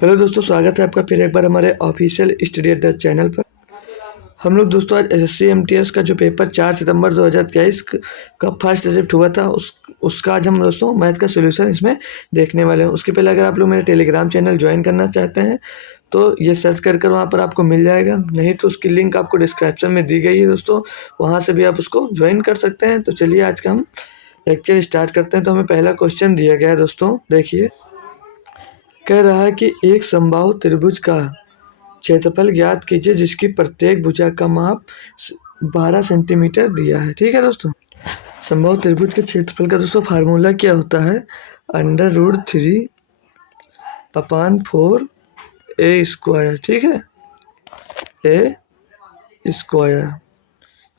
Hello दोस्तों, स्वागत है आपका फिर एक बार हमारे ऑफिशियल स्टडी अड्डा चैनल पर। हम लोग दोस्तों आज एसएससी एमटीएस का जो पेपर 4 सितंबर 2023 का फर्स्ट शिफ्ट हुआ था उसका आज हम दोस्तों मैथ का सोल्यूशन इसमें देखने वाले हैं। उसके पहले अगर आप लोग मेरे टेलीग्राम चैनल ज्वाइन करना चाहते हैं तो ये सर्च कर वहाँ पर आपको मिल जाएगा, नहीं तो उसकी लिंक आपको डिस्क्रिप्शन में दी गई है दोस्तों, वहाँ से भी आप उसको ज्वाइन कर सकते हैं। तो चलिए आज का हम लेक्चर स्टार्ट करते हैं। तो हमें पहला क्वेश्चन दिया गया है दोस्तों, देखिए। कह रहा है कि एक समबाहु त्रिभुज का क्षेत्रफल ज्ञात कीजिए जिसकी प्रत्येक भुजा का माप 12 सेंटीमीटर दिया है। ठीक है दोस्तों, समबाहु त्रिभुज के क्षेत्रफल का दोस्तों फार्मूला क्या होता है? √3/4 ए स्क्वायर। ठीक है, ए स्क्वायर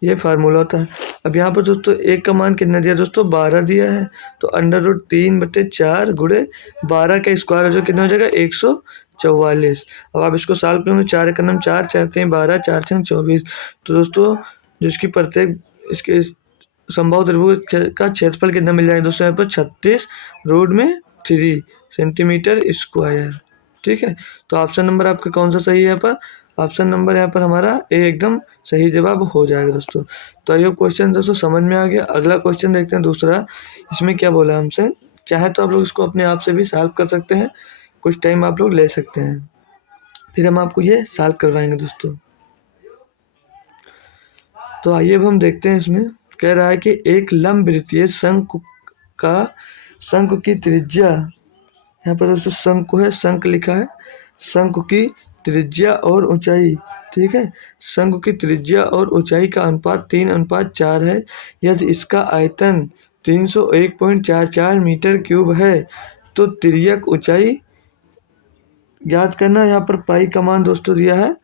ये फार्मूला होता है। अब यहाँ पर दोस्तों एक का मान कितना दिया दोस्तों? 12 दिया है, तो √3/4 गुणे 12 का स्क्वायर हो जाएगा, कितना हो जाएगा? 144। अब आप इसको सॉल्व करेंगे, 4 का नाम 4, 4 3 12, 4 6 24। तो दोस्तों जिसकी प्रत्येक इसके समबाहु त्रिभुज का क्षेत्रफल कितना मिल जाएगा दोस्तों? यहाँ पर 36√3 सेंटीमीटर स्क्वायर। ठीक है, तो ऑप्शन नंबर आपका कौन सा सही है? यहाँ पर ऑप्शन नंबर यहाँ पर हमारा ए एकदम सही जवाब हो जाएगा दोस्तों। तो ये क्वेश्चन दोस्तों समझ में आ गया। अगला क्वेश्चन देखते हैं दूसरा। इसमें क्या बोला हमसे? चाहे तो आप लोग इसको अपने आप से भी सॉल्व कर सकते हैं, कुछ टाइम आप लोग ले सकते हैं, फिर हम आपको ये सॉल्व करवाएंगे दोस्तों। तो आइए अब हम देखते हैं। इसमें कह रहा है कि एक लंबवृत्तीय शंकु की त्रिज्या, यहाँ पर दोस्तों शंकु है, शंक लिखा है, शंकु की त्रिज्या और ऊंचाई। ठीक है, शंकु की त्रिज्या और ऊंचाई का अनुपात 3:4 है। यदि इसका आयतन 301.44 मीटर क्यूब है तो तिर्यक ऊंचाई ज्ञात करना। यहाँ पर पाई का मान दोस्तों दिया है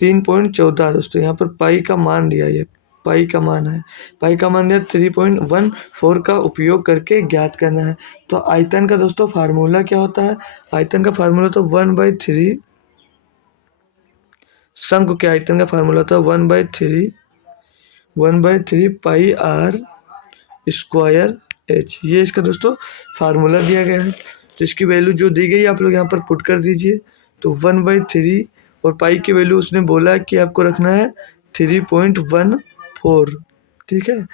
3.14 दोस्तों, यहाँ पर पाई का मान दिया, ये पाई का मान है, पाई का मान दिया 3.14 का उपयोग करके ज्ञात करना है। तो आयतन का दोस्तों फार्मूला क्या होता है? आयतन का फार्मूला तो 1/3, शंकु के आयतन का फार्मूला था 1/3 पाई आर स्क्वायर एच। ये इसका दोस्तों फार्मूला दिया गया है। तो इसकी वैल्यू जो दी गई आप लोग यहाँ पर पुट कर दीजिए। तो 1/3 और पाई की वैल्यू उसने बोला कि आपको रखना है 3.14। ठीक है,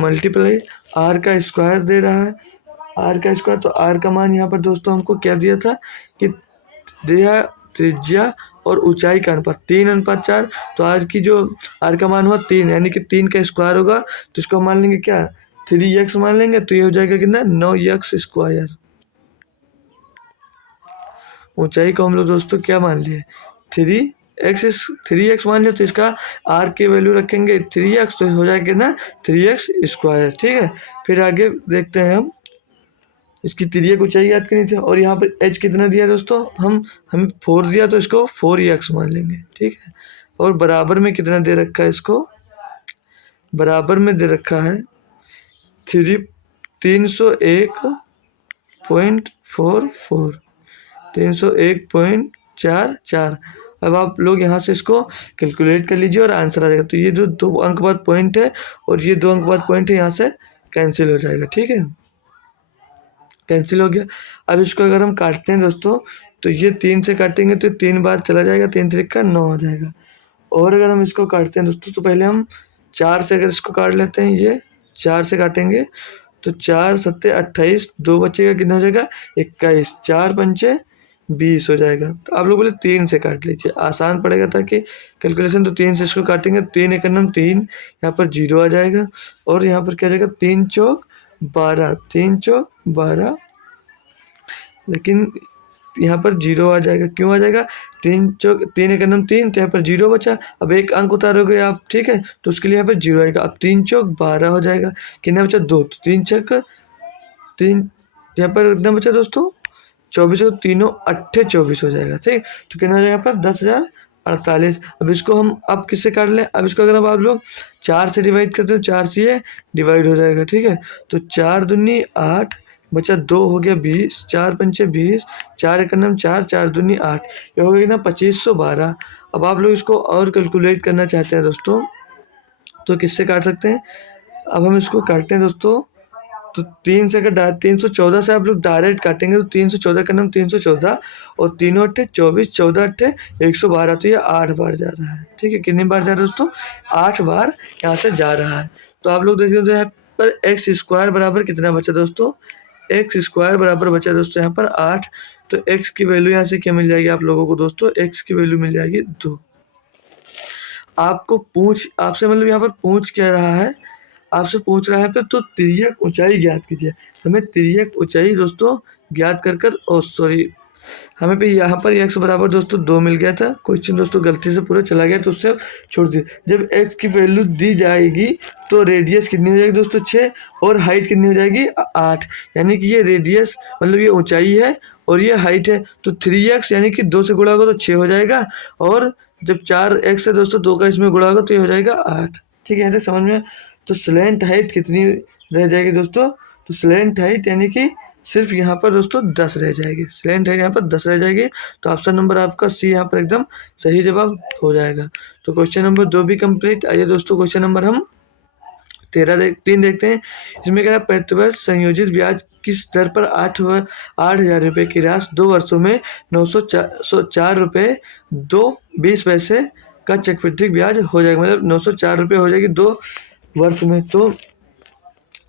मल्टीप्लाई आर का स्क्वायर दे रहा है, आर का स्क्वायर। तो आर का मान यहाँ पर दोस्तों हमको क्या दिया था कि दिया त्रिज्या और ऊंचाई का अनुपात 3:4। तो आर की जो आर का मान हुआ 3, यानी कि 3 का स्क्वायर होगा, तो इसको मान लेंगे क्या? 3x मान लेंगे, तो ये हो जाएगा कितना? 9x square. ऊंचाई को हम लोग दोस्तों क्या मान लिए? 3x मान लिया, तो इसका आर की वैल्यू रखेंगे 3x, तो हो जाएगा ना 3x स्क्वायर। ठीक है, फिर आगे देखते हैं हम। इसकी तिर्यक ऊंचाई याद करनी थी, और यहाँ पर h कितना दिया दोस्तों? हमें 4 दिया, तो इसको 4x मान लेंगे। ठीक है, और बराबर में कितना दे रखा है? इसको बराबर में दे रखा है 301.44, 301.44। अब आप लोग यहाँ से इसको कैलकुलेट कर लीजिए और आंसर आ जाएगा। तो ये जो 2 अंक बाद पॉइंट है और ये 2 अंक बाद पॉइंट है, यहाँ से कैंसिल हो जाएगा। ठीक है, कैंसिल हो गया। अब इसको अगर हम काटते हैं दोस्तों, तो ये 3 से काटेंगे तो 3 बार चला जाएगा, 3 त्रिक 9 हो जाएगा। और अगर हम इसको काटते हैं दोस्तों, तो पहले हम 4 से अगर इसको काट लेते हैं, ये 4 से काटेंगे तो 4 7 28, 2 बचेगा, कितना हो जाएगा? 21, 4 पंचे 20 हो जाएगा। तो आप लोग बोले 3 से काट लीजिए, आसान पड़ेगा ताकि कैलकुलेशन। तो 3 से इसको काटेंगे, 3 एक नम 3, यहाँ पर 0 आ जाएगा, और यहाँ पर क्या जाएगा? 3 चौक 12, 3 चौक 12, लेकिन यहाँ पर 0 आ जाएगा। क्यों आ जाएगा? 3 एक नम 3, तो यहाँ पर 0 बचा। अब एक अंक उतारोगे आप, ठीक है, तो उसके लिए यहाँ पर 0 आएगा। अब 3 चौक 12 हो जाएगा, कितना बचा? 2, तो 3 चौक 3, यहाँ पर कितना बचा दोस्तों? 24, तो तीनों 8 24 हो जाएगा। ठीक, तो कितना हो जाएगा यहाँ पर? 10,048। अब इसको हम अब किससे काट लें? अब इसको अगर अब आप लोग 4 से डिवाइड करते हो, 4 से ये डिवाइड हो जाएगा। ठीक है, तो 4 दूनी 8, बचा 2, हो गया 20, 4 पंचे 20, 4 एक नम 4, 4 दूनी 8, ये हो गया ना 2512। अब आप लोग इसको और कैलकुलेट करना चाहते हैं दोस्तों, तो किससे काट सकते हैं? अब हम इसको काटते हैं दोस्तों तो 314 से आप लोग डायरेक्ट काटेंगे तो 314 का नाम 314 और तीनों अट्ठे 24, 14 अट्ठे 112, तो ये 8 बार जा रहा है। ठीक है, कितनी बार जा रहा है दोस्तों? 8 बार यहाँ से जा रहा है। तो आप लोग देखिए तो यहाँ पर एक्स स्क्वायर बराबर कितना बचा दोस्तों? एक्स स्क्वायर बराबर बचा दोस्तों यहाँ पर 8। तो एक्स की वैल्यू यहाँ से क्या मिल जाएगी आप लोगों को दोस्तों? एक्स की वैल्यू मिल जाएगी 2। आपसे मतलब यहाँ पर पूछ क्या रहा है? आपसे पूछ रहा है पे तो तिर्यक ऊंचाई ज्ञात कीजिए। हमें तिर्यक ऊंचाई दोस्तों ज्ञात कर कर ओ सॉरी, हमें पे यहाँ पर x बराबर दोस्तों 2 मिल गया था। क्वेश्चन दोस्तों गलती से पूरा चला गया तो उससे छोड़ दिए। जब x की वैल्यू दी जाएगी तो रेडियस कितनी हो जाएगी दोस्तों? 6 और हाइट कितनी हो जाएगी? 8। यानी कि ये रेडियस मतलब ये ऊंचाई है और ये हाइट है। तो 3x यानी कि 2 से गुणा होगा तो 6 हो जाएगा, और जब 4x है दोस्तों 2 का इसमें गुणा होगा तो ये हो जाएगा 8। ठीक है, ऐसे समझ में। तो स्लैंट हाइट कितनी रह जाएगी दोस्तों? तो स्लैंट हाइट यानी कि सिर्फ यहाँ पर दोस्तों 10 रह जाएगी। स्लैंट हाइट यहाँ पर 10 रह जाएगी। तो ऑप्शन नंबर आपका सी यहाँ पर एकदम सही जवाब हो जाएगा। तो क्वेश्चन नंबर 2 भी कंप्लीट। आइए दोस्तों क्वेश्चन नंबर हम 3 देखते हैं। इसमें कह रहा है प्रतिवर्ष संयोजित ब्याज किस दर पर 8,000 रुपये की राशि 2 वर्षों में 904 रुपये 20 पैसे का चक्रवृद्धि ब्याज हो जाएगा। मतलब 904 रुपये हो जाएगी 2 वर्ष में। तो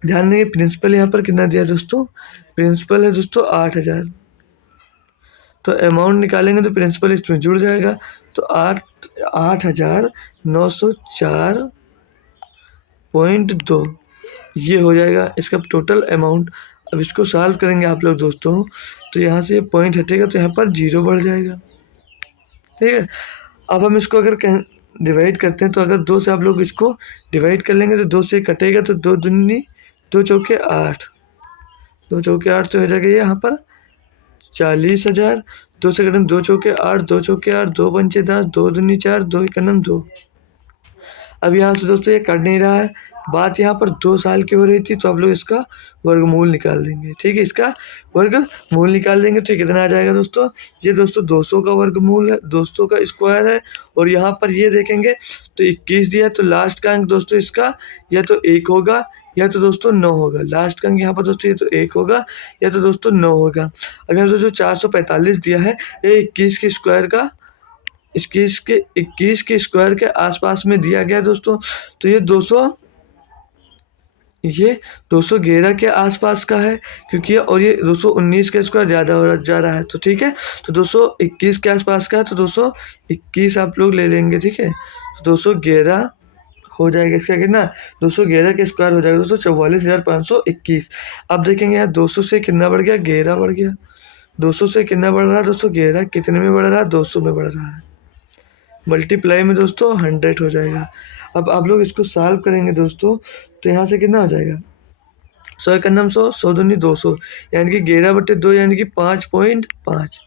ध्यान देंगे प्रिंसिपल यहाँ पर कितना दिया दोस्तों? प्रिंसिपल है दोस्तों 8,000। तो अमाउंट निकालेंगे तो प्रिंसिपल इसमें जुड़ जाएगा। तो 8,904.2 ये हो जाएगा इसका टोटल अमाउंट। अब इसको सॉल्व करेंगे आप लोग दोस्तों, तो यहाँ से ये पॉइंट हटेगा तो यहाँ पर 0 बढ़ जाएगा। ठीक है, अब हम इसको अगर डिवाइड करते हैं तो अगर 2 से आप लोग इसको डिवाइड कर लेंगे तो 2 से कटेगा तो 2 दूनी 2 चौके 8, 2 चौके 8 तो हो जाएगा ये यहाँ पर 40,000। 2 से कटें 2 चौके 8, 2 चौके 8, 2 पंचे 10, 2 दूनी 4, 2 एकम 2। अब यहाँ से दोस्तों ये कट नहीं रहा है। बात यहाँ पर 2 साल की हो रही थी तो आप लोग इसका वर्गमूल निकाल देंगे। ठीक है, इसका वर्गमूल निकाल देंगे तो कितना आ जाएगा दोस्तों? ये दोस्तों 200 का वर्गमूल है, 200 का स्क्वायर है। और यहाँ पर ये देखेंगे तो 21 दिया है, तो लास्ट का अंक दोस्तों इसका या तो 1 होगा या तो दोस्तों 9 होगा। लास्ट का अंक यहाँ पर दोस्तों ये तो 1 होगा या तो दोस्तों 9 होगा। अब यहाँ दोस्तों 445 दिया है, ये 21 के स्क्वायर का 21 के स्क्वायर के आसपास में दिया गया दोस्तों। तो ये 211 के आसपास का है, क्योंकि और ये 219 का स्क्वायर ज़्यादा हो जा रहा है। तो ठीक है, तो 221 के आसपास का है तो 221 आप लोग ले लेंगे। ठीक है, तो 211 हो जाएगा इसका कितना? 211 के स्क्वायर हो जाएगा दोस्तों 44,521। अब देखेंगे यहाँ 200 से कितना बढ़ गया? 11 बढ़ गया। 200 से कितना बढ़ रहा है दोस्तों? 11 कितने में बढ़ रहा है? 200 में बढ़ रहा है। मल्टीप्लाई में दोस्तों 100 हो जाएगा। अब आप लोग इसको सॉल्व करेंगे दोस्तों तो यहाँ से कितना हो जाएगा? 100 का नाम 100, 100 दूनी 200, यानी कि 11/2 यानी कि 5.5,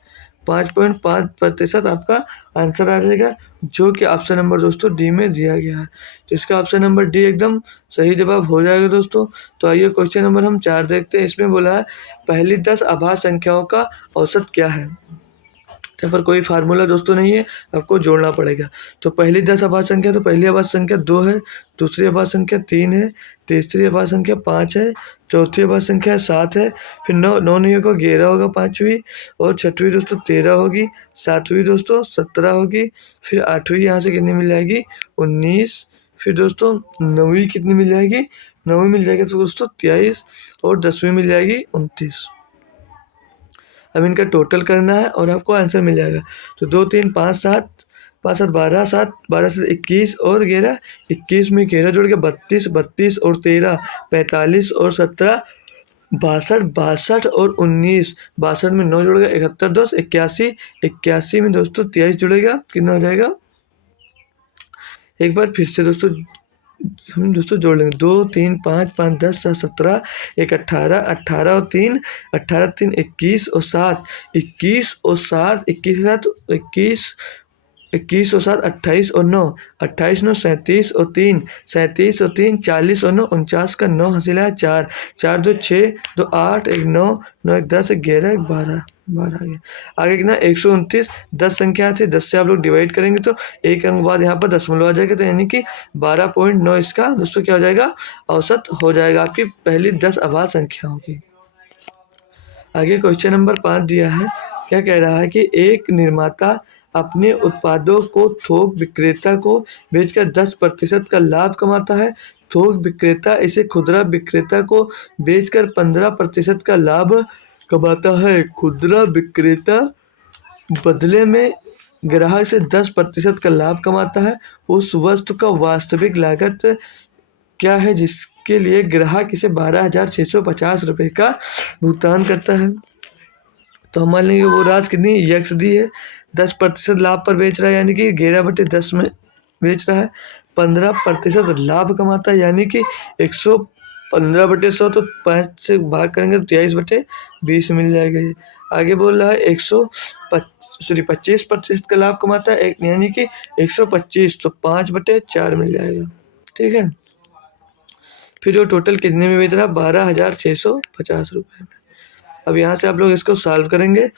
5.5% आपका आंसर आ जाएगा, जो कि ऑप्शन नंबर दोस्तों डी में दिया गया है। तो इसका ऑप्शन नंबर डी एकदम सही जवाब हो जाएगा दोस्तों। तो आइए क्वेश्चन नंबर हम 4 देखते हैं। इसमें बोला है पहली 10 अभाज्य संख्याओं का औसत क्या है? यहाँ पर कोई फार्मूला दोस्तों नहीं है, आपको जोड़ना पड़ेगा। तो पहली 10 अभाज्य संख्या, तो पहली अभाज्य संख्या 2 है, दूसरी अभाज्य संख्या 3 है, तीसरी अभाज्य संख्या 5 है, चौथी अभाज्य संख्या 7 है, फिर 9 नहीं होगा 11 होगा पाँचवीं, और छठवीं दोस्तों 13 होगी, सातवीं दोस्तों 17 होगी, फिर आठवीं यहाँ से कितनी मिल जाएगी? 19, फिर दोस्तों नौवीं कितनी मिल जाएगी? नौवीं मिल जाएगी तो दोस्तों 23, और 10वीं मिल जाएगी 29। अब इनका टोटल करना है और आपको आंसर मिल जाएगा। तो 2 3 5 7, 5 7 12, 7 12 से 21 और 11, 21 में 11 जोड़ के 32, 32 और 13 45 और 17 62, 62 और 19, 62 में 9 जोड़ेगा 71, 10 81, 81 में दोस्तों 23 जुड़ेगा, कितना हो जाएगा? एक बार फिर से दोस्तों हम दोस्तों जोड़ लेंगे। 2 3 5 5 10 7 17, 1 18, 18 और 3 18 3 21 और 7 21 और 7 21 के साथ 21 21 और 7 28 और 9, 28 9 37 और 3, 37 और 3 40 और 9 49 का 9 हसीला है 4, 4 2 6 2 8 1 9 9 1 10 1 11 1 12 12 आ गया। आगे कितना 129, 10 संख्या थी, 10 से आप लोग डिवाइड करेंगे तो एक अंक बाद यहाँ पर दशमलव आ जाएगा, तो यानी कि 12.9 इसका दोस्तों क्या हो जाएगा, औसत हो जाएगा आपकी पहली 10 अभाज्य संख्याओं की। आगे क्वेश्चन नंबर 5 दिया है, क्या कह रहा है कि एक निर्माता अपने उत्पादों को थोक विक्रेता को बेचकर 10% का लाभ कमाता है। थोक विक्रेता इसे खुदरा विक्रेता को बेचकर 15% का लाभ कमाता है। खुदरा विक्रेता बदले में ग्राहक से 10% का लाभ कमाता है। उस वस्तु का वास्तविक लागत क्या है जिसके लिए ग्राहक इसे 12,650 रुपये का भुगतान करता है। तो हम मान लेंगे वो राशि कितनी यक्स दी है, 10% लाभ पर बेच रहा है, यानी कि 11/10 में बेच रहा है। 15% लाभ कमाता है, यानी कि 115/100, तो 5 से भाग करेंगे तो 23/20 मिल जाएगा ये। आगे बोल रहा है 25% का लाभ कमाता है, यानी कि 125, तो 5/4 मिल जाएगा। ठीक है, फिर वो टोटल कितने में बेच रहा है, 12,650 रुपये में। अब यहाँ से आप लोग इसको सॉल्व करेंगे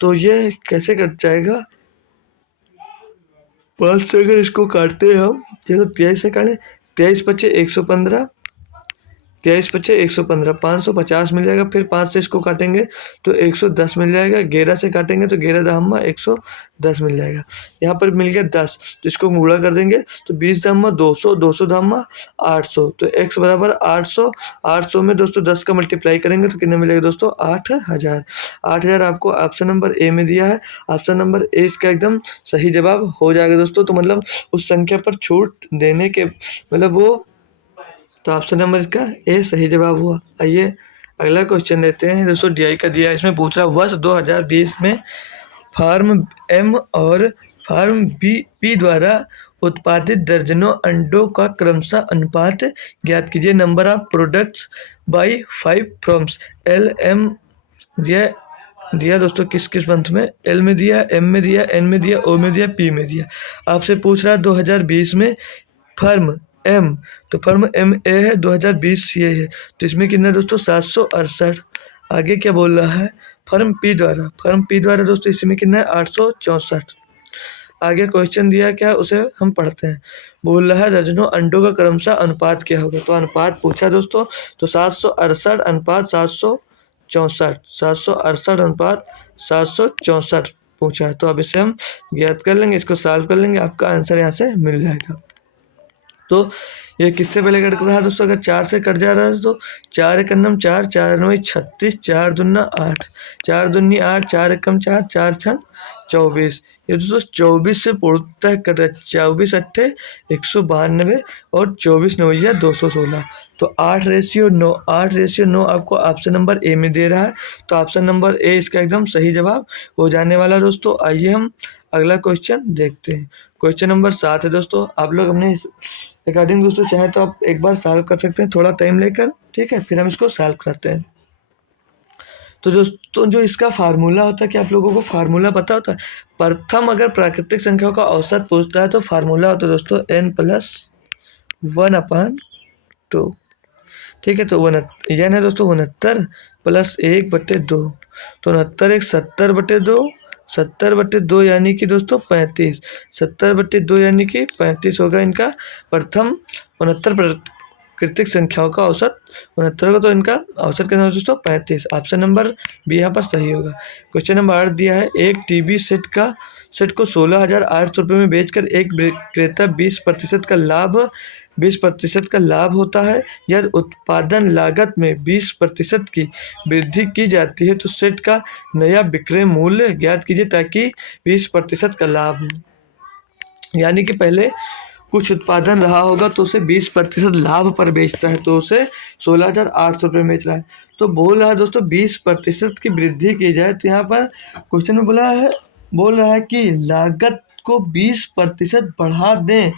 तो ये कैसे कट जाएगा, 5 से अगर इसको काटते हैं हम, चलो 23 से काटें, 23 पच्चे 115, 23 पच्चे 115, 550 मिल जाएगा। फिर 5 से इसको काटेंगे तो 110 मिल जाएगा। 11 से काटेंगे तो 11 दहम्मा 110 मिल जाएगा। यहाँ पर मिल गया 10, तो इसको गुणा कर देंगे तो 20 दहम्मा 200, 200 दहम्मा 800, तो x बराबर 800। 800 में दोस्तों 10 का मल्टीप्लाई करेंगे तो कितना मिलेगा दोस्तों, 8,000। 8,000 आपको ऑप्शन नंबर ए में दिया है। ऑप्शन नंबर ए इसका एकदम सही जवाब हो जाएगा दोस्तों। तो मतलब उस संख्या पर छूट देने के मतलब वो, तो ऑप्शन नंबर इसका ए सही जवाब हुआ। आइए अगला क्वेश्चन लेते हैं दोस्तों, डीआई का दिया है, इसमें पूछ रहा है वर्ष 2020 में फार्म एम और फार्म बी पी द्वारा उत्पादित दर्जनों अंडों का क्रमशः अनुपात ज्ञात कीजिए। Number of products by 5 farms. L M दिया दोस्तों किस किस मंथ में, एल में दिया, एम में दिया, एन में दिया, ओ में दिया, पी में दिया। आपसे पूछ रहा है 2020 में फर्म एम, तो फर्म एम ए है, 2020 ये है, तो इसमें कितना दोस्तों 768। आगे क्या बोल रहा है, फर्म पी द्वारा दोस्तों इसमें कितना है 864। आगे क्वेश्चन दिया क्या उसे हम पढ़ते हैं। बोल रहा है दर्जनों अंडों का क्रमशः अनुपात क्या होगा, तो अनुपात पूछा दोस्तों, तो 768 अनुपात 764, 768 अनुपात 764 पूछा है। तो अब इसे हम ज्ञात कर लेंगे, इसको सॉल्व कर लेंगे, आपका आंसर यहाँ से मिल जाएगा। तो ये किससे पहले कट रहा है दोस्तों, अगर 4 से कट जा रहा है तो 4 एक नम 4, 4 9 36, 4 दूना 8, 4 दूनी 8, 4 एकम 4, 4 छन 24। ये दोस्तों 24 से पूर्णतः कट रहा है, 24 अट्ठे 192 और 24 नवैया 216, तो 8:9, 8:9 आपको ऑप्शन नंबर ए में दे रहा है। तो ऑप्शन नंबर ए इसका एकदम सही जवाब हो जाने वाला दोस्तों। आइए हम अगला क्वेश्चन देखते हैं। क्वेश्चन नंबर 7 है दोस्तों, आप लोग अपने अकॉर्डिंग दोस्तों चाहे तो आप एक बार सॉल्व कर सकते हैं थोड़ा टाइम लेकर, ठीक है, फिर हम इसको सॉल्व करते हैं। तो दोस्तों जो इसका फार्मूला होता है, कि आप लोगों को फार्मूला पता होता है, प्रथम अगर प्राकृतिक संख्याओं का औसत पूछता है तो फार्मूला होता है दोस्तों n+1/2। ठीक है, तो n है दोस्तों 69 + 1/2, तो 69 एक 70/2, 70/2 यानी कि दोस्तों 35, 70/2 यानी कि 35 होगा इनका प्रथम 69 प्राकृतिक संख्याओं का औसत 69 का, तो इनका औसत कितना है दोस्तों 35। ऑप्शन नंबर बी यहाँ पर सही होगा। क्वेश्चन नंबर 8 दिया है, एक टीवी सेट को 16,800 रुपये में बेचकर एक विक्रेता 20% का लाभ होता है। यदि उत्पादन लागत में 20% की वृद्धि की जाती है तो सेट का नया विक्रय मूल्य ज्ञात कीजिए ताकि 20% का लाभ हो। यानी कि पहले कुछ उत्पादन रहा होगा तो उसे 20% लाभ पर बेचता है, तो उसे 16,800 रुपये में बेच रहा है। तो बोल रहा है दोस्तों 20% की वृद्धि की जाए, तो यहाँ पर क्वेश्चन में बोल रहा है कि लागत को 20% बढ़ा दें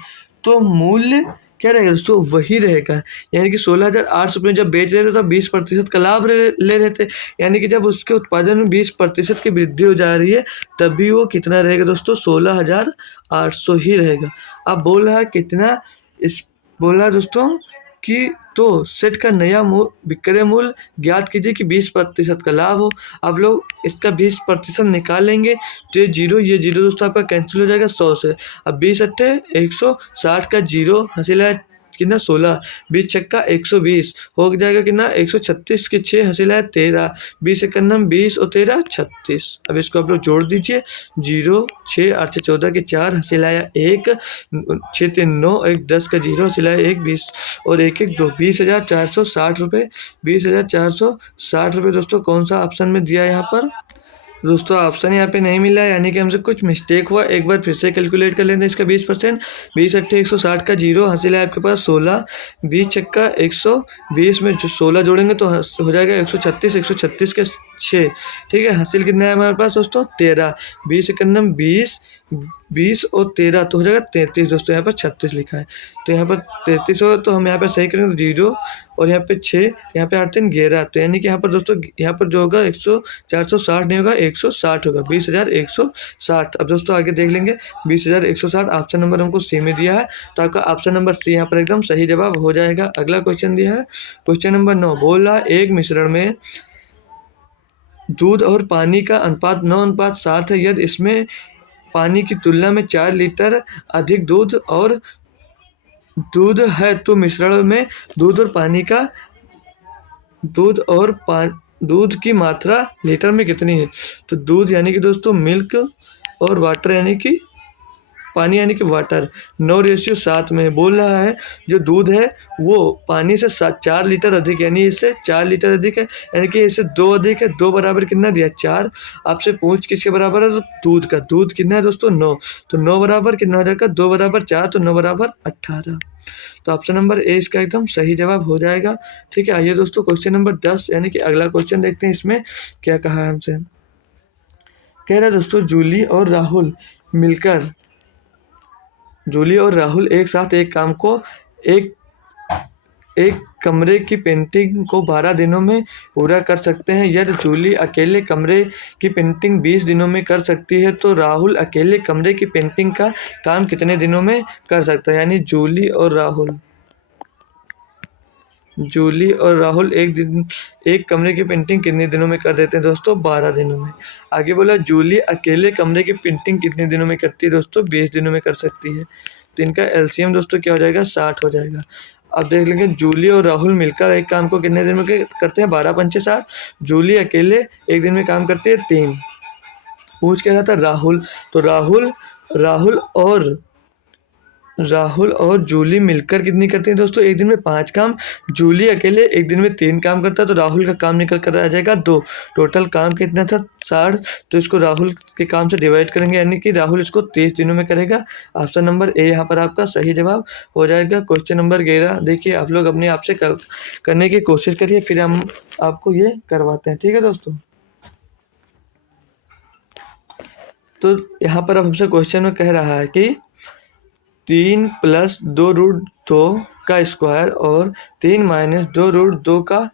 तो मूल्य क्या रहेगा दोस्तों, वही रहेगा। यानी कि 16,800 में जब बेच रहे थे तब 20% का लाभ ले रहे थे, यानी कि जब उसके उत्पादन में 20% की वृद्धि हो जा रही है तब भी वो कितना रहेगा दोस्तों, 16,800 ही रहेगा। अब बोल रहा है कितना, इस बोल रहा है दोस्तों कि तो सेट का नया विक्रय मूल्य ज्ञात कीजिए कि 20% का लाभ हो। अब लोग इसका 20% निकालेंगे तो ये जीरो दोस्तों आपका कैंसिल हो जाएगा 100 से। अब 20 × 160 का जीरो हंसिल है कितना 16, 20 × 120 हो जाएगा कितना 136 के 6 हंसिल है 13, 20 × 20 और 13 36। अब इसको आप लोग जोड़ दीजिए, 0 6 8 से 14 के 4 हंसिल आया 1, 6 3 9 1 10 का जीरो हंसिल आया 1 20 और 1 1 2, 20,460 रुपये। 20,460 रुपये दोस्तों कौन सा ऑप्शन में दिया है यहाँ पर दोस्तों, ऑप्शन यहाँ पे नहीं मिला है, यानी कि हमसे कुछ मिस्टेक हुआ। एक बार फिर से कैलकुलेट कर लेते हैं इसका 20%। 20 × 160 का जीरो हासिल है आपके पास 16, 20 × 120 में जो 16 जोड़ेंगे तो हो जाएगा 136, 136 के 6, ठीक है। हासिल कितना है हमारे पास दोस्तों 13, 20 × 20, 20 और 13 तो हो जाएगा 33 दोस्तों, यहाँ पर 36 लिखा है तो यहाँ पर 33 होगा, तो हम यहाँ पर सही करेंगे तो जीरो और यहाँ पे 6, यहाँ पे 8 3 11, तो यानी कि यहाँ पर दोस्तों यहाँ पर जो होगा 460 नहीं होगा 160 होगा, 20,160। अब दोस्तों आगे देख लेंगे 20,160 ऑप्शन नंबर हमको सी में दिया है, तो आपका ऑप्शन नंबर सी यहाँ पर एकदम सही जवाब हो जाएगा। अगला क्वेश्चन दिया है क्वेश्चन नंबर 9, बोल रहा है एक मिश्रण में दूध और पानी का अनुपात 9:7 है, यदि इसमें पानी की तुलना में 4 लीटर अधिक दूध है तो मिश्रण में दूध और पानी का दूध की मात्रा लीटर में कितनी है। तो दूध यानी कि दोस्तों मिल्क और वाटर यानी कि पानी यानी कि वाटर 9:7 में बोल रहा है जो दूध है वो पानी से 4 लीटर अधिक, यानी इससे 4 लीटर अधिक है, यानी कि इससे 2 अधिक है। 2 बराबर कितना दिया 4, आपसे पूछ किसके बराबर है, तो दूध का। दूध कितना है दोस्तों 9, तो 9 बराबर कितना हो जाएगा 2 बराबर 4, तो 9 बराबर 18। तो ऑप्शन नंबर ए इसका एकदम सही जवाब हो जाएगा, ठीक है। आइए दोस्तों क्वेश्चन नंबर 10 यानी कि अगला क्वेश्चन देखते हैं इसमें क्या कहा है हमसे। कह रहा है दोस्तों जूली और राहुल एक साथ एक एक कमरे की पेंटिंग को 12 दिनों में पूरा कर सकते हैं। यदि जूली अकेले कमरे की पेंटिंग 20 दिनों में कर सकती है तो राहुल अकेले कमरे की पेंटिंग का काम कितने दिनों में कर सकता है। यानी जूली और राहुल एक कमरे की पेंटिंग कितने दिनों में कर देते हैं दोस्तों, 12 दिनों में। आगे बोला जूली अकेले कमरे की पेंटिंग कितने दिनों में करती है दोस्तों, 20 दिनों में कर सकती है। तो इनका एलसीएम दोस्तों क्या हो जाएगा 60 हो जाएगा। अब देख लेंगे जूली और राहुल मिलकर एक काम को कितने दिन में करते हैं, 12 पंचे 60। जूली अकेले एक दिन में काम करती है 3। पूछ कह रहा था राहुल, तो राहुल और जूली मिलकर कितनी करती हैं दोस्तों, एक दिन में 5 काम। जूली अकेले एक दिन में 3 काम करता है, तो राहुल का काम निकल कर आ जाएगा 2। टोटल काम कितना था 60, तो इसको राहुल के काम से डिवाइड करेंगे, यानी कि राहुल इसको 30 दिनों में करेगा। ऑप्शन नंबर ए यहाँ पर आपका सही जवाब हो जाएगा। क्वेश्चन नंबर 11 देखिए, आप लोग अपने आप से करने की कोशिश करिए, फिर हम आपको ये करवाते हैं, ठीक है दोस्तों। तो यहाँ पर अब हमसे क्वेश्चन में कह रहा है कि 3 + 2√2 का स्क्वायर और 3 - 2√2 का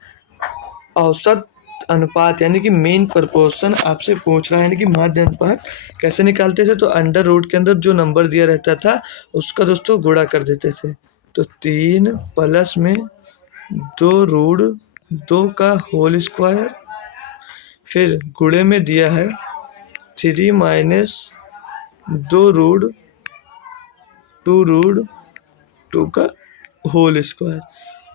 औसत अनुपात यानी कि मीन प्रपोर्शन आपसे पूछ रहा है, यानी कि माध्य अनुपात कैसे निकालते थे। तो अंडर रूट के अंदर जो नंबर दिया रहता था उसका दोस्तों गुणा कर देते थे। तो 3 + 2√2 का होल स्क्वायर, फिर गुणे में दिया है 3 - 2√2 का होल स्क्वायर।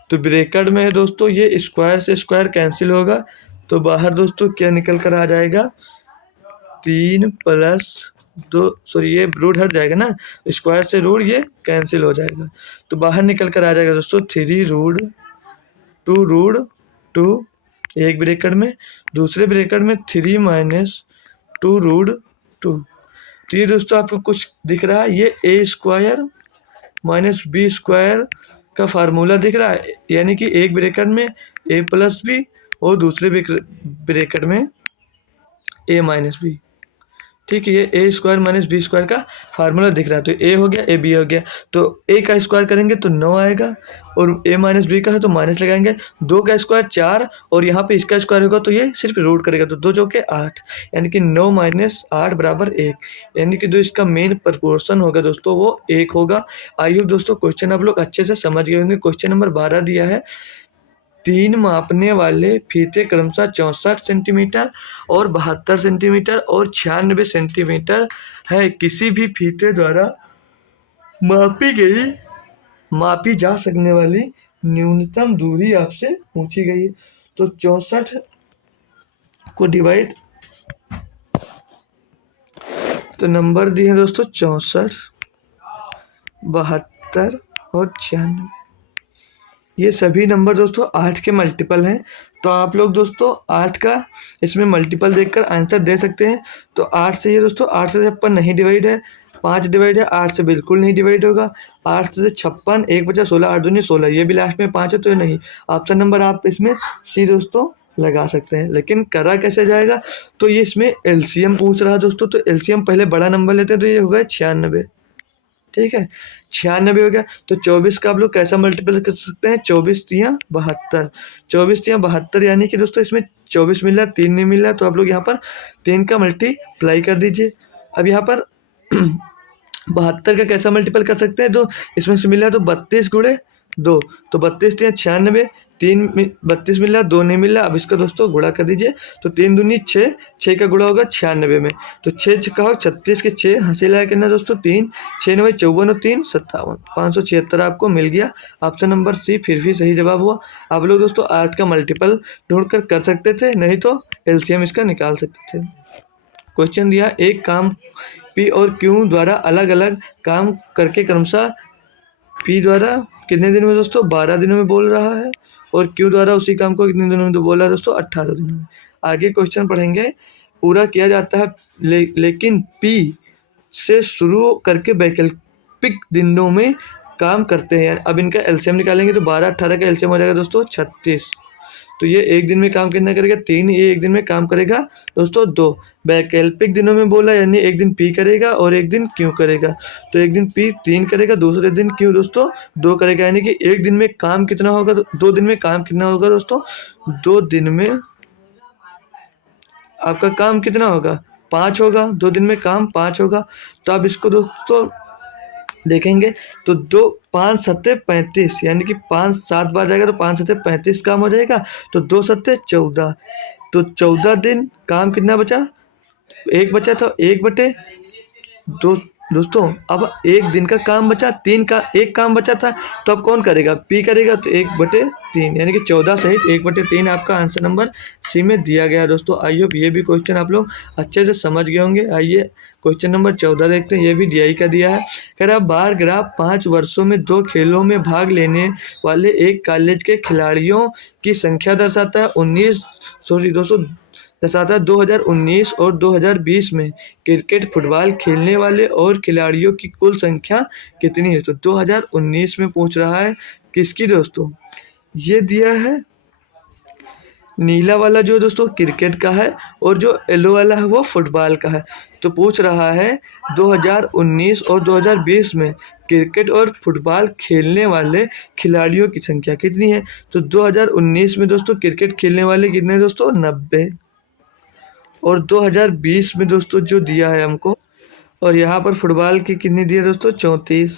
तो ब्रैकेट में है दोस्तों, ये स्क्वायर से स्क्वायर कैंसिल होगा, तो बाहर दोस्तों क्या निकल कर आ जाएगा 3 + 2, सॉरी ये रूट हट जाएगा ना, स्क्वायर से रूट ये कैंसिल हो जाएगा, तो बाहर निकल कर आ जाएगा दोस्तों 3√2 एक ब्रैकेट में, दूसरे ब्रैकेट में 3 - 2√2। तो ये दोस्तों आपको कुछ दिख रहा है, ये a² - b² का फार्मूला दिख रहा है, यानी कि एक ब्रैकेट में a + b और दूसरे ब्रैकेट में a - b। ठीक है, ये ए स्क्वायर माइनस बी स्क्वायर का फार्मूला दिख रहा है। तो ए हो गया, ए बी हो गया, तो ए का स्क्वायर करेंगे तो 9 आएगा, और ए माइनस बी का है तो माइनस लगाएंगे, 2 का स्क्वायर 4, और यहाँ पे इसका स्क्वायर होगा तो ये सिर्फ रूट करेगा, तो 2 चौके 8, यानी कि 9 माइनस 8 बराबर 1, यानी कि जो इसका मेन प्रपोर्शन होगा दोस्तों वो 1 होगा। आई होप दोस्तों क्वेश्चन आप लोग अच्छे से समझ गए होंगे। क्वेश्चन नंबर 12 दिया है, 3 मापने वाले फीते क्रमशः 64 सेंटीमीटर और 72 सेंटीमीटर और 96 सेंटीमीटर है। किसी भी फीते द्वारा मापी जा सकने वाली न्यूनतम दूरी आपसे पूछी गई है। तो 64 को डिवाइड, तो नंबर दिए हैं दोस्तों 64, 72 और 96, ये सभी नंबर दोस्तों 8 के मल्टीपल हैं। तो आप लोग दोस्तों 8 का इसमें मल्टीपल देखकर आंसर दे सकते हैं। तो 8 से ये दोस्तों 8 से 56 नहीं डिवाइड है, 5 डिवाइड है, 8 से बिल्कुल नहीं डिवाइड होगा, 8 से 56, 1 बचा 16, 8 दूनी 16, ये भी लास्ट में 5 है तो ये नहीं। ऑप्शन नंबर आप इसमें सी दोस्तों लगा सकते हैं। लेकिन करा कैसे जाएगा, तो ये इसमें एलसीएम पूछ रहा है दोस्तों, तो एलसीएम पहले बड़ा नंबर लेते हैं, तो ये हो गया 96, ठीक है, 96 हो गया। तो 24 का आप लोग कैसा मल्टीपल कर सकते हैं, 24 तियाँ 72, 24 तियाँ 72, यानी कि दोस्तों इसमें 24 मिल रहा है, 3 नहीं मिल रहा है, तो आप लोग यहाँ पर 3 का मल्टीप्लाई कर दीजिए। अब यहाँ पर 72 का कैसा मल्टीपल कर सकते हैं, तो इसमें से मिल रहा है तो 32 गुणे 2, तो 32 तियाँ 96, 3 32 मिल रहा है, 2 नहीं मिल रहा, अब इसका दोस्तों गुणा कर दीजिए, तो 3 दूनी 6, 6 का गुणा होगा 96 में, तो 6 का हो 36 के 6 हंसी लगा करना दोस्तों, 3 6 9 54 और 3 57, 576 आपको मिल गया। ऑप्शन नंबर सी फिर भी सही जवाब हुआ। आप लोग दोस्तों 8 का मल्टीपल ढूंढ कर सकते थे, नहीं तो एलसीएम इसका निकाल सकते थे। क्वेश्चन दिया, एक काम पी और क्यू द्वारा अलग अलग काम करके क्रमशः पी द्वारा कितने दिन में दोस्तों 12 दिनों में बोल रहा है, और क्यू द्वारा उसी काम को कितने दिनों में तो बोल रहा है दोस्तों 18 दिनों में। आगे क्वेश्चन पढ़ेंगे, पूरा किया जाता है लेकिन पी से शुरू करके वैकल्पिक दिनों में काम करते हैं। अब इनका एलसीएम निकालेंगे तो 12 18 का एलसीएम हो जाएगा दोस्तों 36, तो ये एक दिन में काम कितना करेगा 3, ये एक दिन में काम करेगा दोस्तों 2। वैकल्पिक दिनों में बोला यानी एक दिन पी करेगा और एक दिन क्यू करेगा, तो एक दिन पी 3 करेगा, दूसरे दिन क्यू दोस्तों 2 करेगा, यानी कि एक दिन में काम कितना होगा, 2 दिन में काम कितना होगा दोस्तों, 2 दिन में आपका काम कितना होगा 5 होगा, 2 दिन में काम 5 होगा। तो आप इसको दोस्तों देखेंगे तो 2 5 सत्ते 35, यानी कि 5 7 बार जाएगा तो 5 सत्ते 35 काम हो जाएगा, तो 2 सत्ते 14, तो 14 दिन काम कितना बचा, एक बचा, तो 1/2 दोस्तों। अब एक दिन का काम बचा, 3 का एक काम बचा था, तो अब कौन करेगा, पी करेगा, तो 1/3, यानी कि 14 सहित 1/3 आपका आंसर नंबर सी में दिया गया दोस्तों। आई होप ये भी क्वेश्चन आप लोग अच्छे से समझ गए होंगे। आइए क्वेश्चन नंबर 14 देखते हैं, ये भी डीआई का दिया है। कह रहा बार ग्राफ 5 वर्षों में 2 खेलों में भाग लेने वाले एक कॉलेज के खिलाड़ियों की संख्या दर्शाता है। 2019 और 2020 में क्रिकेट फुटबॉल खेलने वाले और खिलाड़ियों की कुल संख्या कितनी है। तो 2019 में पूछ रहा है किसकी दोस्तों, ये दिया है नीला वाला जो दोस्तों क्रिकेट का है, और जो येलो वाला है वो फुटबॉल का है। तो पूछ रहा है 2019 और 2020 में क्रिकेट और फुटबॉल खेलने वाले खिलाड़ियों की संख्या कितनी है। तो 2019 में दोस्तों क्रिकेट खेलने वाले कितने दोस्तों 90, और 2020 में दोस्तों जो दिया है हमको, और यहाँ पर फुटबॉल की कितनी दी है दोस्तों 34,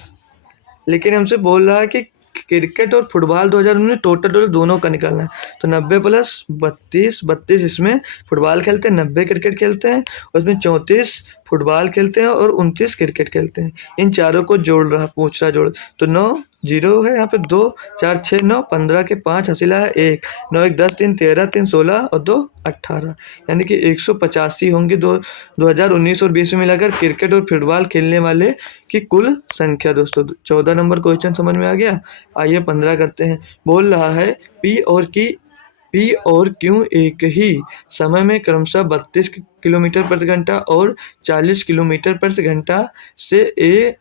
लेकिन हमसे बोल रहा है कि क्रिकेट और फुटबॉल 2019 टोटल दोनों का निकालना है। तो 90 प्लस 32, 32 इसमें फुटबॉल खेलते हैं, 90 क्रिकेट खेलते हैं, और उसमें 34 फुटबॉल खेलते हैं और 29 क्रिकेट खेलते हैं। इन चारों को जोड़ रहा पूछ रहा जोड़, तो 9 जीरो है यहाँ पे, 2 4 6 9 15 के 5 हसीला है 1, 9 1 10 3 13 3 16 और 2 18, यानी कि 185 होंगे 2019 और 20 में मिलाकर क्रिकेट और फुटबॉल खेलने वाले की कुल संख्या दोस्तों। 14 नंबर क्वेश्चन समझ में आ गया। आइए 15 करते हैं। बोल रहा है पी और क्यू एक ही समय में क्रमशः 32 किलोमीटर प्रति घंटा और 40 किलोमीटर प्रति घंटा से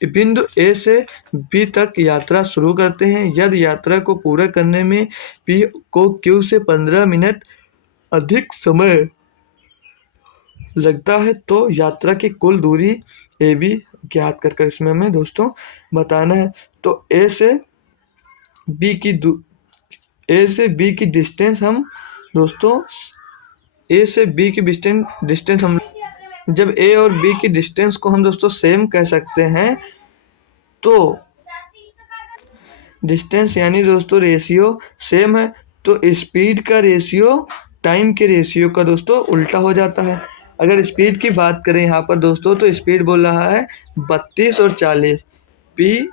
बिंदु ए से बी तक यात्रा शुरू करते हैं। यदि यात्रा को पूरा करने में पी को क्यू से 15 मिनट अधिक समय लगता है तो यात्रा की कुल दूरी ए बी ज्ञात कर कर इसमें हमें दोस्तों बताना है। तो बी की ए से बी की डिस्टेंस हम दोस्तों ए से बी की डिस्टेंस हम जब ए और बी की डिस्टेंस को हम दोस्तों सेम कह सकते हैं तो डिस्टेंस यानी दोस्तों रेशियो सेम है तो स्पीड का रेशियो टाइम के रेशियो का दोस्तों उल्टा हो जाता है। अगर स्पीड की बात करें यहाँ पर दोस्तों तो स्पीड बोल रहा है 32 और 40। पी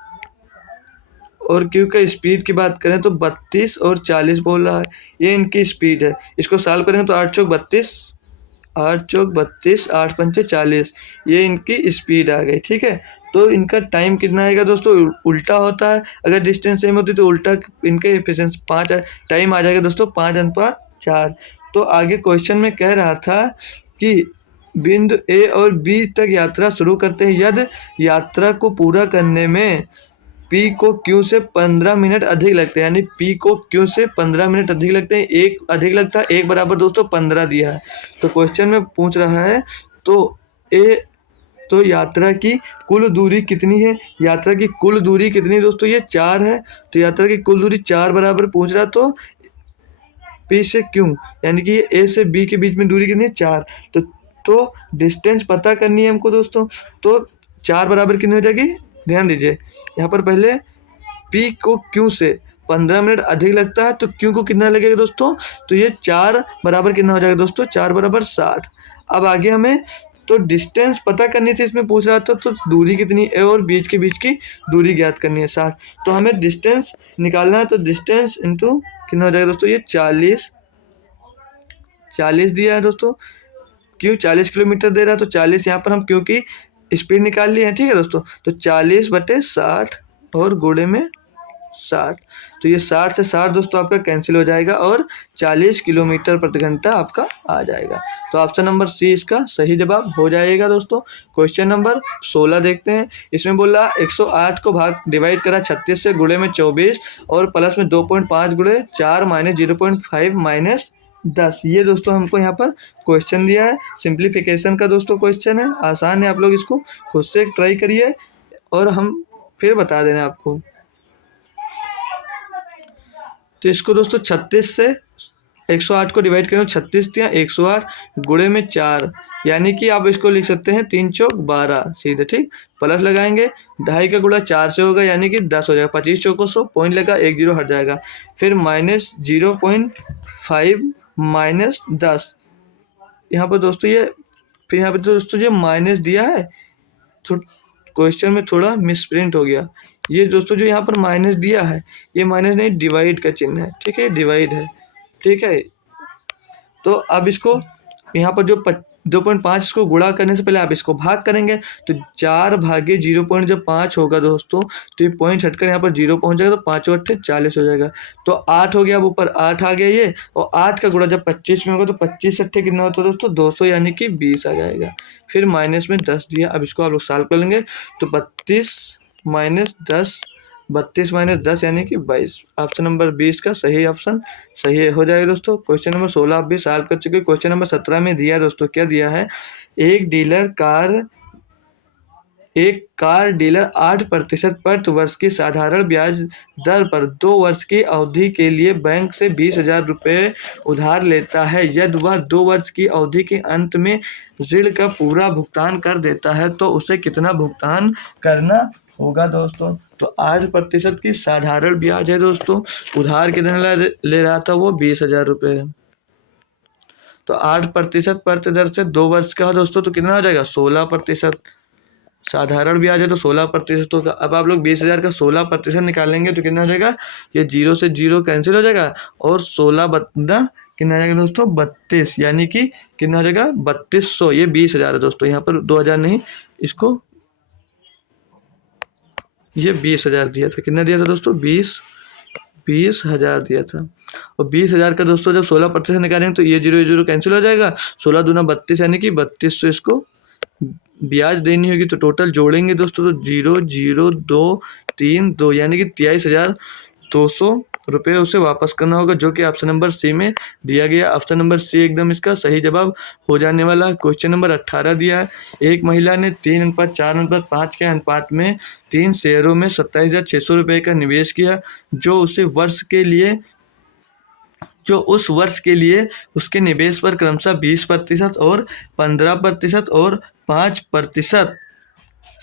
और क्यू का स्पीड की बात करें तो 32 और 40 बोल रहा है। ये इनकी स्पीड है। इसको सॉल्व करेंगे तो 8 चौक 32, 8 चौक 32, 8 पंचे 40, ये इनकी स्पीड आ गई। ठीक है, तो इनका टाइम कितना आएगा दोस्तों, उल्टा होता है। अगर डिस्टेंस सेम होती तो उल्टा इनके एफिशिएंसी 5 टाइम आ जाएगा दोस्तों 5:4। तो आगे क्वेश्चन में कह रहा था कि बिंदु ए और बी तक यात्रा शुरू करते हैं यदि यात्रा को पूरा करने में पी को क्यू से 15 मिनट अधिक लगते हैं, यानी पी को क्यू से 15 मिनट अधिक लगते हैं। एक अधिक लगता है, एक बराबर दोस्तों 15 दिया है। तो क्वेश्चन में पूछ रहा है तो ए तो यात्रा की कुल दूरी कितनी है, यात्रा की कुल दूरी कितनी है दोस्तों, ये 4 है। तो यात्रा की कुल दूरी 4 बराबर पूछ रहा, तो पी से क्यू यानी कि ए से बी के बीच में दूरी कितनी है 4। तो डिस्टेंस पता करनी है हमको दोस्तों। तो 4 बराबर कितनी हो जाएगी, ध्यान दीजिए यहाँ पर पहले पी को क्यू से 15 मिनट अधिक लगता है तो क्यू को कितना लगेगा दोस्तों, तो ये 4 बराबर कितना हो जाएगा दोस्तों, 4 बराबर 60। अब आगे हमें तो डिस्टेंस पता करनी थी, इसमें पूछ रहा था तो दूरी कितनी ए और बीच के बीच की दूरी ज्ञात करनी है 60। तो हमें डिस्टेंस निकालना है तो डिस्टेंस इंटू कितना हो जाएगा दोस्तों, ये 40 दिया है दोस्तों। क्यों 40 किलोमीटर दे रहा है तो 40 यहाँ पर हम क्यों की स्पीड निकाल ली है। ठीक है दोस्तों, तो 40/60 और गुणे में 60, तो ये 60 से 60 दोस्तों आपका कैंसिल हो जाएगा और 40 किलोमीटर प्रति घंटा आपका आ जाएगा। तो ऑप्शन नंबर सी इसका सही जवाब हो जाएगा दोस्तों। क्वेश्चन नंबर 16 देखते हैं। इसमें बोल रहा 108 को डिवाइड करा 36 से, गुणे में 24 और प्लस में 2.5 गुणे 4 माइनस 0.5 माइनस 10। ये दोस्तों हमको यहाँ पर क्वेश्चन दिया है, सिंप्लीफिकेशन का दोस्तों क्वेश्चन है, आसान है। आप लोग इसको खुद से ट्राई करिए और हम फिर बता दें आपको। तो इसको दोस्तों 36 से 108 को डिवाइड करें 36 दिया 108 गुणे में 4, यानी कि आप इसको लिख सकते हैं 3 चौक 12 सीधे। ठीक, प्लस लगाएंगे 2.5 का गुणा 4 से होगा यानी कि 10 हो जाएगा। 25 चौको 100, पॉइंट लगा 1 0 हट जाएगा। फिर माइनस 0.5 माइनस 10 यहाँ पर दोस्तों ये, फिर यहाँ पर दोस्तों ये माइनस दिया है तो क्वेश्चन में थोड़ा मिसप्रिंट हो गया। ये दोस्तों जो यहाँ पर माइनस दिया है ये माइनस नहीं डिवाइड का चिन्ह है। ठीक है, डिवाइड है। ठीक है, तो अब इसको यहाँ पर जो 2.5 इसको गुणा करने से पहले आप इसको भाग करेंगे तो 4 भागे 0.5 होगा दोस्तों, तो ये पॉइंट हटकर यहाँ पर 0 पहुँच जाएगा तो 5 और 8 40 हो जाएगा। तो 8 हो गया, अब ऊपर 8 आ गया ये, और 8 का गुणा जब 25 में होगा तो 25 8 कितना होता है दोस्तों 200 यानी कि 20 आ जाएगा। फिर माइनस में 10 दिया। अब इसको आप लोग सॉल्व कर लेंगे तो 32 माइनस 10, 32 माइनस 10 यानी कि 22। ऑप्शन नंबर 20 का सही ऑप्शन सही हो जाएगा दोस्तों। क्वेश्चन नंबर 16 आप भी सॉल्व कर चुके। क्वेश्चन नंबर 17 में दिया दोस्तों, क्या दिया है, एक कार डीलर 8% प्रति वर्ष की साधारण ब्याज दर पर 2 वर्ष की अवधि के लिए बैंक से 20,000 रुपये उधार लेता है। यदि वह 2 वर्ष की अवधि के अंत में ऋण का पूरा भुगतान कर देता है तो उसे कितना भुगतान करना होगा दोस्तों। तो 8% की साधारण ब्याज है दोस्तों, उधार कितना ले रहा था वो 20,000 रुपये। तो 8% प्रति दर से 2 वर्ष का दोस्तों तो कितना हो जाएगा 16%। साधारण ब्याज है तो 16% होगा। अब आप लोग 20,000 का 16% निकालेंगे तो कितना हो जाएगा, ये 0 से 0 कैंसिल हो जाएगा और 16 बत्ता कितना आ जाएगा दोस्तों 32, यानी कि कितना हो जाएगा 3200। ये 20,000 है दोस्तों, यहाँ पर 2,000 नहीं, इसको ये 20,000 दिया था। कितना दिया था दोस्तों 20,000 दिया था। और 20,000 का दोस्तों जब 16% निकालेंगे तो ये 0 0 कैंसिल हो जाएगा। 16 दूना 32 यानी कि 3200 इसको ब्याज देनी होगी। तो टोटल जोड़ेंगे दोस्तों तो 0 0 2 3 2 यानी कि 23,200 रुपये उसे वापस करना होगा, जो कि ऑप्शन नंबर सी में दिया गया। ऑप्शन नंबर सी एकदम इसका सही जवाब हो जाने वाला। क्वेश्चन नंबर 18 दिया है, एक महिला ने 3:4:5 के अनुपात में 3 शेयरों में 27,600 रुपये का निवेश किया, जो उस वर्ष के लिए उसके निवेश पर क्रमशः 20% और 15% और 5%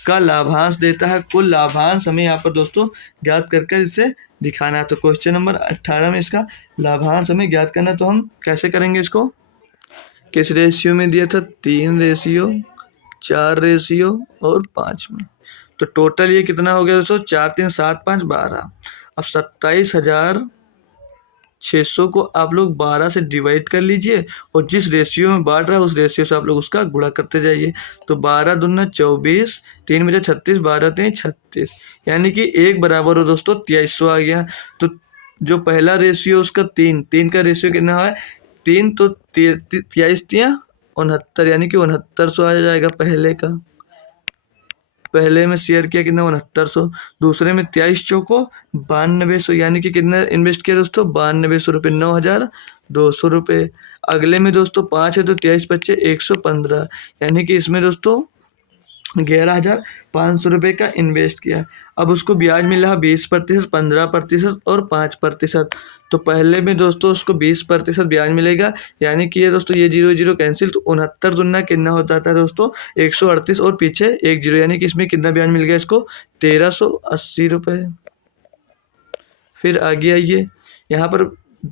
का लाभांश देता है। कुल लाभांश हमें यहाँ पर दोस्तों ज्ञात कर इसे दिखाना है। तो क्वेश्चन नंबर 18 में इसका लाभांश हमें ज्ञात करना है, तो हम कैसे करेंगे इसको, किस रेशियो में दिया था, 3:4 और 5 में। तो टोटल ये कितना हो गया दोस्तों, 4 3 7 5 12। अब 27,600 को आप लोग 12 से डिवाइड कर लीजिए और जिस रेशियो में बांट रहा है उस रेशियो से आप लोग उसका गुणा करते जाइए। तो 12 दूना 24, 3 बजे 36, 12 3 36, यानी कि 1 बराबर हो दोस्तों 2300 आ गया। तो जो पहला रेशियो उसका 3 का रेशियो कितना है, 3, तो 23 3 69, यानी कि 6900 आ जाएगा पहले में शेयर किया कितना, 6900। दूसरे में 23 चौको 9200, यानी कि कितना इन्वेस्ट किया दोस्तों, 9200 रुपये, 9,200 रुपये। अगले में दोस्तों 5 है तो 23 बच्चे 115, यानी कि इसमें दोस्तों 11,500 रुपये का इन्वेस्ट किया। अब उसको ब्याज मिला 20%, 15% और 5%। तो पहले में दोस्तों उसको 20% ब्याज मिलेगा, यानी कि ये दोस्तों ये 0 0 कैंसिल, तो 69 दुना कितना होता था दोस्तों, 138 और पीछे 1 0, यानी कि इसमें कितना ब्याज मिल गया इसको, 1,380 रुपये। फिर आगे आइए, यहाँ पर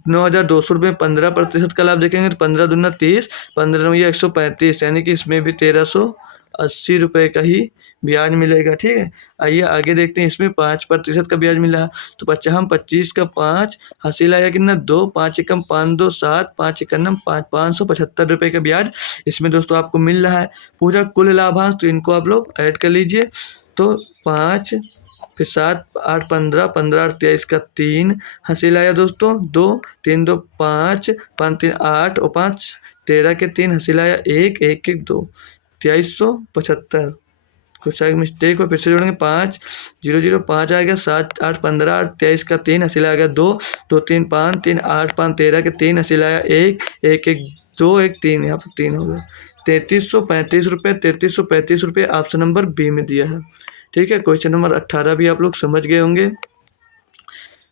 9,200 रुपये 15% का लाभ देखेंगे तो 15 दूना 30, 15 9 135, यानी कि इसमें भी 1,380 रुपये का ही ब्याज मिलेगा। ठीक है, आइए आगे देखते हैं, इसमें 5% का ब्याज मिला। तो बच्चा हम 25 का 5 हासिल आया कितना, 2, 5 एकम 5 2 7, 5 एकम 5, 575 रुपये का ब्याज इसमें दोस्तों आपको मिल रहा है। पूरा कुल लाभांश, तो इनको आप लोग ऐड कर लीजिए। तो 5, फिर 7 8 15, 15 8 23 का 3 हासिल आया दोस्तों, 2 3 2 5, 5 3 8 और 5 13 के 3 हासिल आया, 1 1 1 2, 2375। कुछ एक मिस्टेक हो, फिर से जोड़ेंगे, 5 0 0 5 आ गया, 7 8 15 8 23 का 3 हासिल आ गया, 2 2 3 5 3 8 5 13 के 3 हासिल आया, 1 1 1 2 1 3, यहाँ पर 3 हो गया, 3,335 रुपये। 3,335 रुपये ऑप्शन नंबर बी में दिया है। ठीक है, क्वेश्चन नंबर 18 भी आप लोग समझ गए होंगे।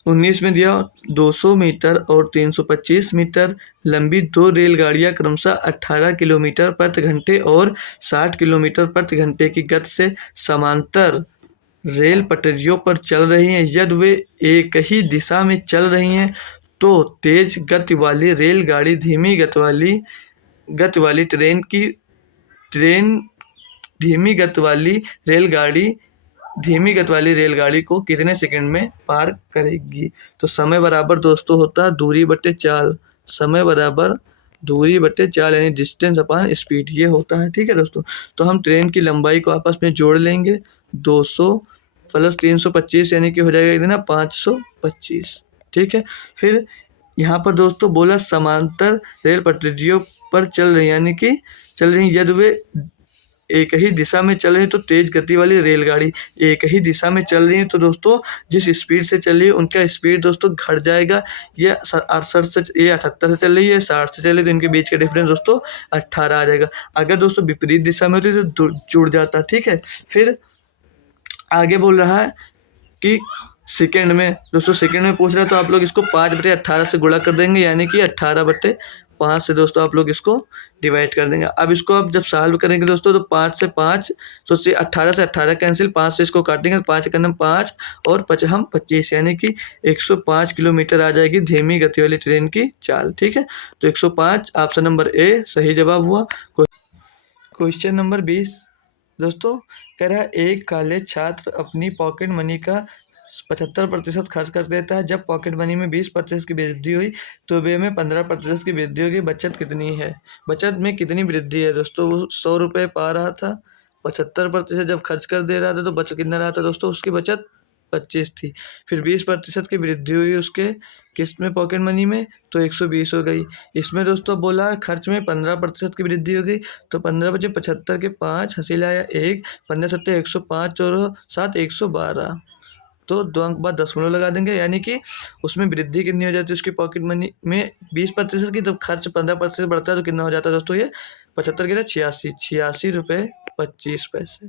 19 में दिया 200 मीटर और 325 मीटर लंबी 2 रेलगाड़ियां क्रमशः 18 किलोमीटर प्रति घंटे और 60 किलोमीटर प्रति घंटे की गति से समांतर रेल पटरियों पर चल रही हैं। यदि वे एक ही दिशा में चल रही हैं तो तेज गति वाली रेलगाड़ी धीमी गति वाली रेलगाड़ी को कितने सेकंड में पार करेगी। तो समय बराबर दोस्तों होता है दूरी बटे चाल, समय बराबर दूरी बटे चाल, यानी डिस्टेंस अपॉन स्पीड, ये होता है। ठीक है दोस्तों, तो हम ट्रेन की लंबाई को आपस में जोड़ लेंगे, 200 प्लस 325, यानी कि हो जाएगा इतना 525। ठीक है, फिर यहाँ पर दोस्तों बोला समांतर रेल पटरियों पर चल रही, यानी कि चल रही, यदि वे एक ही दिशा में चल रही है तो तेज गति वाली रेलगाड़ी एक ही दिशा में चल रही है, तो दोस्तों जिस स्पीड से चल रही है उनका स्पीड दोस्तों घट जाएगा। ये 68 से, ये 78 से चल रही है, 60 से चल रही है, तो इनके बीच का डिफरेंस दोस्तों 18 आ जाएगा। अगर दोस्तों विपरीत दिशा में होती तो जुड़ जाता। ठीक है, फिर आगे बोल रहा है कि सेकेंड में दोस्तों, सेकेंड में पूछ रहा है तो आप लोग इसको 5/18 से गुणा कर देंगे, यानी कि 18/5 से दोस्तों आप लोग इसको डिवाइड कर देंगे। अब इसको आप जब सॉल्व करेंगे दोस्तों तो 5 से 5, तो 18 से 18 कैंसिल, 5 से इसको काटेंगे, 5 का 5 और 5 हम 25, यानी कि 105 किलोमीटर आ जाएगी धीमी गति वाली ट्रेन की चाल। ठीक है, तो 105 ऑप्शन नंबर ए सही जवाब हुआ। क्वेश्चन नंबर 20 दोस्तों कह रहा है, एक कॉलेज छात्र अपनी पॉकेट मनी का 75% खर्च कर देता है। जब पॉकेट मनी में 20% की वृद्धि हुई तो वे में 15% की वृद्धि होगी। बचत कितनी है, बचत में कितनी वृद्धि है दोस्तों। वो 100 रुपये पा रहा था, 75% जब खर्च कर दे रहा था तो बचत कितना रहा था दोस्तों, उसकी बचत 25 थी। फिर 20% की वृद्धि हुई उसके किस्त में, पॉकेट मनी में, तो 120 हो गई। इसमें दोस्तों बोला खर्च में 15% की वृद्धि हो गई, तो 15 बचे 75 के 5 हसील आया 1, 15 7 105 और 7 112। तो 2 अंक बाद दशमलव लगा देंगे, यानी कि उसमें वृद्धि कितनी हो जाती है उसकी पॉकेट मनी में 20% की, तो खर्च 15% बढ़ता है तो कितना हो जाता है दोस्तों ये 75 के 86 रुपये 25 पैसे।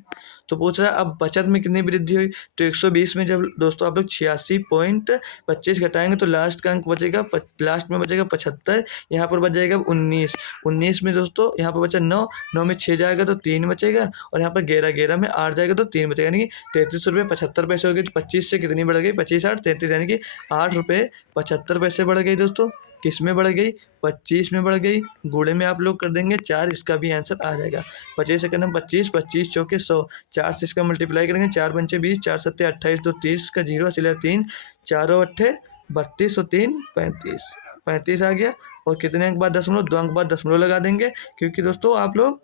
तो पूछ रहा है अब बचत में कितनी वृद्धि हुई, तो 120 में जब दोस्तों आप लोग 86.25 घटाएंगे तो लास्ट का अंक बचेगा, लास्ट में बचेगा 75, यहाँ पर बच जाएगा 19 में दोस्तों यहाँ पर बचा 9 में 6 जाएगा तो 3 बचेगा, और यहाँ पर 11 में 8 जाएगा तो 3 बचेगा, यानी कि 33 रुपये 75 पैसे हो गए। तो 25 से कितनी बढ़ गई, 25 8 33, यानी कि 8 रुपये 75 पैसे बढ़ गई दोस्तों। किस में बढ़ गई, 25 में बढ़ गई। गुणे में आप लोग कर देंगे 4, इसका भी आंसर आ जाएगा। 25 सेकंड में 25, 25 चौके 100, 4 से इसका मल्टीप्लाई करेंगे, 4 पंचे 20, 4 सत्ते 28, तो 30 का 0 इसलिए 3, 4 अट्ठे 32 और 3 35, 35 आ गया। और कितने अंक बाद दशमलव, 2 अंक बाद दशमलव लगा देंगे, क्योंकि दोस्तों आप लोग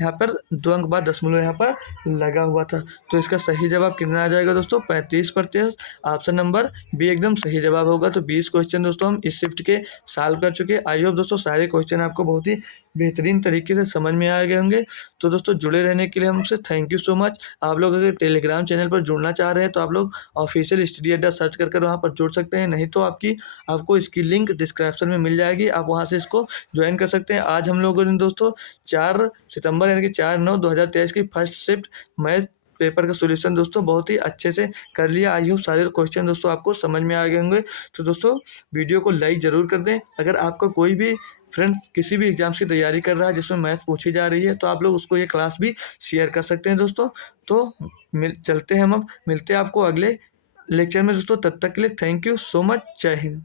यहाँ पर 2 अंक बाद दशमलव यहाँ पर लगा हुआ था। तो इसका सही जवाब कितना आ जाएगा दोस्तों, 35%। ऑप्शन नंबर बी एकदम सही जवाब होगा। तो 20 क्वेश्चन दोस्तों हम इस शिफ्ट के सॉल्व कर चुके हैं। आई होप दोस्तों सारे क्वेश्चन आपको बहुत ही बेहतरीन तरीके से समझ में आ गए होंगे। तो दोस्तों जुड़े रहने के लिए हमसे थैंक यू सो मच। आप लोग अगर टेलीग्राम चैनल पर जुड़ना चाह रहे हैं तो आप लोग ऑफिशियल स्टडी अड्डा सर्च कर वहाँ पर जुड़ सकते हैं, नहीं तो आपको इसकी लिंक डिस्क्रिप्शन में मिल जाएगी, आप वहाँ से इसको ज्वाइन कर सकते हैं। आज हम लोगों ने दोस्तों 4 सितंबर यानी कि 4/9/2023 की फर्स्ट शिफ्ट मैथ पेपर का सॉल्यूशन दोस्तों बहुत ही अच्छे से कर लिया। आई होप सारे क्वेश्चन दोस्तों आपको समझ में आ गए होंगे। तो दोस्तों वीडियो को लाइक ज़रूर कर दें। अगर आपका कोई भी फ्रेंड किसी भी एग्जाम्स की तैयारी कर रहा है जिसमें मैथ पूछी जा रही है तो आप लोग उसको ये क्लास भी शेयर कर सकते हैं दोस्तों। तो चलते हैं हम, अब मिलते हैं आपको अगले लेक्चर में दोस्तों। तब तक के लिए थैंक यू सो मच। जय हिंद।